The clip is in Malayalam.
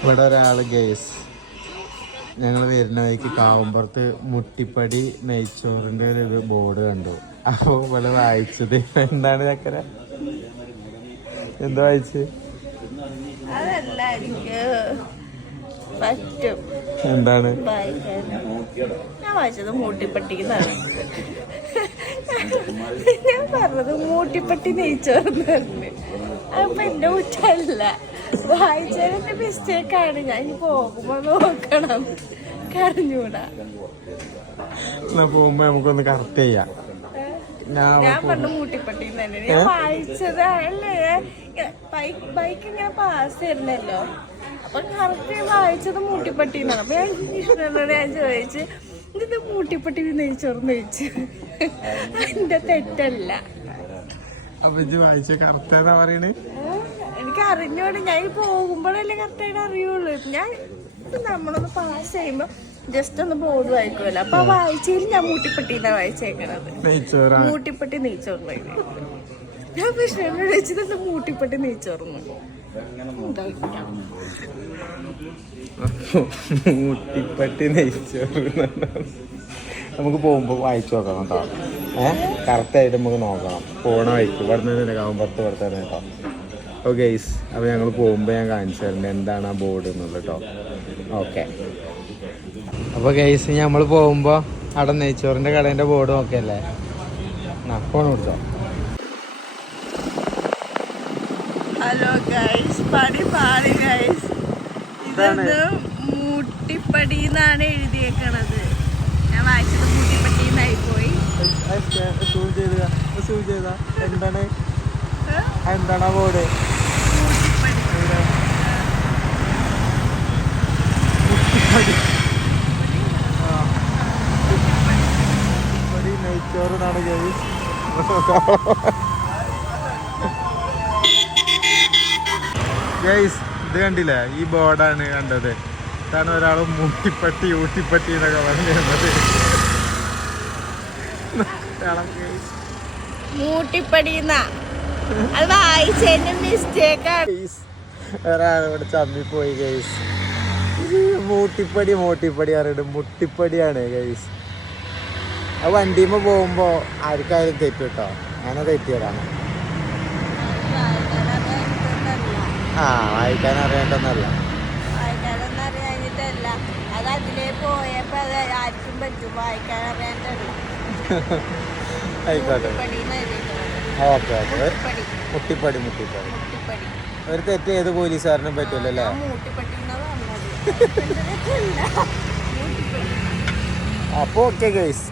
ഇവിടെ ഒരാള് ഗേസ് ഞങ്ങൾ വരുന്ന വഴിക്ക് കാവുമ്പുറത്ത് മുട്ടിപ്പടി നെയ്ച്ചോറിന്റെ ഒരു ബോർഡ് കണ്ടു. അപ്പൊ ഇവിടെ വായിച്ചത് എന്താണ് ചക്കര? എന്താ വായിച്ച്? അതല്ല എനിക്ക് പറ്റും. എന്താണ് ഞാൻ വായിച്ചത് മൂട്ടിപ്പട്ടിന്നാണ്. ഞാൻ പറഞ്ഞത് മൂട്ടിപ്പട്ടി നെയ്ച്ചോറെന്ന് പറഞ്ഞു. അപ്പൊ എന്റെ കുറ്റല്ല, വായിച്ചതിന്റെ മിസ്റ്റേക്കാണ്. ഞാൻ ഇനി പോകുമ്പോ നോക്കണം, കരഞ്ഞൂടാ. പോകുമ്പോ നമുക്കൊന്ന് കറക്റ്റ് ചെയ്യാം. ഞാൻ പറഞ്ഞു മൂട്ടിപ്പട്ടി തന്നെ ഞാൻ വായിച്ചത്. അല്ലേ ബൈക്ക് ഇങ്ങനെ പാസ് ആയിരുന്നല്ലോ, അപ്പൊ കറക്റ്റ് വായിച്ചത് മൂട്ടിപ്പട്ടിന്നാണ്. അപ്പൊ ഞാൻ കൃഷ്ണനോട് ഞാൻ ചോദിച്ചു, ഇത് മൂട്ടിപ്പട്ടി നെയ്ച്ചോറ് ചോദിച്ചു. എന്റെ തെറ്റല്ല. എനിക്ക് അറിഞ്ഞോണ്ട് ഞാൻ പോകുമ്പോഴല്ലേ കറക്റ്റായിട്ട് അറിയുള്ളൂ. ഞാൻ നമ്മളൊന്ന് പാസ് ചെയ്യുമ്പോ ജസ്റ്റ് ഒന്ന് ബോർഡ് വായിക്കുമല്ലോ, അപ്പൊ ആ വായിച്ചതിൽ ഞാൻ മൂട്ടിപ്പട്ടിന്നാണ് വായിച്ചേക്കണത്. മൂട്ടിപ്പട്ടി നെയ്ച്ചോറ്. ഞാൻ കൃഷ്ണനോട് വെച്ചത് മൂട്ടിപ്പട്ടി നെയ്ച്ചോറുന്നു. മുട്ടിപ്പട്ടി നെയ്ച്ചോറ് നമുക്ക് പോകുമ്പോ വായിച്ചു നോക്കണം കേട്ടോ. കറക്റ്റായിട്ട് നമുക്ക് നോക്കണം. പോണ വഴിക്ക് ഇവിടെ തന്നെ കാവുമ്പുറത്ത് ഇവിടെ തന്നെ കേട്ടോ. ഓ ഗൈസ്, അപ്പോൾ ഞങ്ങൾ പോകുമ്പോൾ ഞാൻ കാണിച്ചു തരുന്നുണ്ട് എന്താണ് ആ ബോർഡ് എന്നുള്ളത് കേട്ടോ. ഓക്കെ, അപ്പോൾ ഗൈസ് നമ്മൾ പോകുമ്പോൾ അവിടെ നെയ്ച്ചോറിൻ്റെ കടേൻ്റെ ബോർഡ് നോക്കിയല്ലേ. ഫോൺ കൊടുത്തോ. ഹലോ ഗൈസ്, പടി പാടി ഗൈസ്. ഇതൊന്ന് മൂട്ടിപ്പടി എന്നാണ് എഴുതിയേക്കണത്. ഞാൻ വായിച്ചത് മൂട്ടിപ്പട്ടി എന്നായി പോയി. എന്താണ് എന്താണ് ആ ബോർഡ്? നെയ്ച്ചോറിനാണ് ഗൈസ്. ഗൈസ് ഇത് കണ്ടില്ലേ, ഈ ബോർഡാണ് കണ്ടത്. ഇതാണ് ഒരാൾ മൂട്ടിപ്പട്ടി ഊട്ടിപ്പട്ടി എന്നൊക്കെ പറഞ്ഞിരുന്നത്. മൂട്ടിപ്പടിന്നാ അത് വായിച്ചതിന്റെ മിസ്റ്റേക്കാണ്. ഒരാളിവിടെ ചമ്മിപ്പോയി ഗൈസ്. മൂട്ടിപ്പടി മൂട്ടിപ്പടി അറിയിട്ട് മുട്ടിപ്പടിയാണ് ഗൈസ്. അത് വണ്ടിയുമ്പോ പോകുമ്പോ ആർക്കായാലും തെറ്റും കേട്ടോ. അങ്ങനെ തെറ്റിയതാണ്. വായിക്കാൻ അറിയാണ്ടൊന്നല്ല. വായിക്കാനൊന്നും അറിയാഞ്ഞിട്ടല്ല, അത് അതിലേ പോയപ്പോ അത് ആർക്കും പറ്റും. വായിക്കാൻ അറിയാണ്ടല്ല. ആയിക്കോട്ടെ, ഓക്കെ ഓക്കെ. മുട്ടിപ്പടി മുട്ടിപ്പടി ഒരു തെറ്റ് ഏത് പോലീസുകാരനും പറ്റൂല്ലോ അല്ലേ? അപ്പോൾ ഓക്കെ ഗൈസ്.